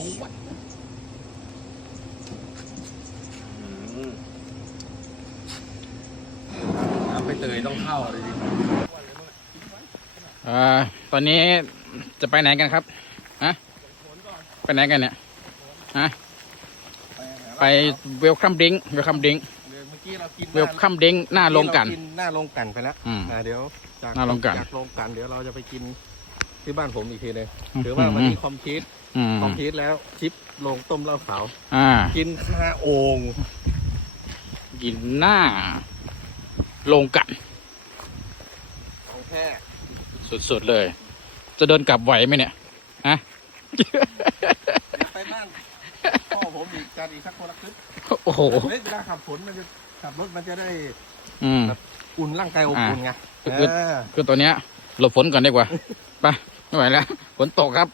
ดูวัดอืมน้ำไปเตยต้องเข้าเลยดิเอ่อตอนนี้จะไปไหนกันครับฮะไปไหนกันเนี่ยฮะไปเวลคัมดิงเวลคัมดิงเมื่อกี้เรากินเวลคัมดิงหน้าโรงกัน เมื่อหน้าโรงกันไปแล้วอืมอ่าเดี๋ยวจากหน้าโรงกลั่น จากโรงกันเดี๋ยวเราจะไปกิน ที่บ้านผมอีกทีหนึงถือว่าวันนี้คอมพิวต์อืมคอมพิวต์แล้วชิปลงต้มเหล้าขาวอ่า กินคาโอ่งกินหน้าโรงกันของแท้สุดๆเลย จะเดินกลับไหวไหมเนี่ยฮะเดี๋ยวไปบ้านพ่อผมอีกกันอีกสักคนละครึ่งโอ้โหเฮ้ยเวลาขับฝนมันจะขับรถมันจะได้ อืมอุ่นร่างกายอบอุ่นไงอ่าคือเออคือตัวเนี้ย หลบฝนก่อนดีกว่า ไปไม่ไหวแล้วฝนตกครับ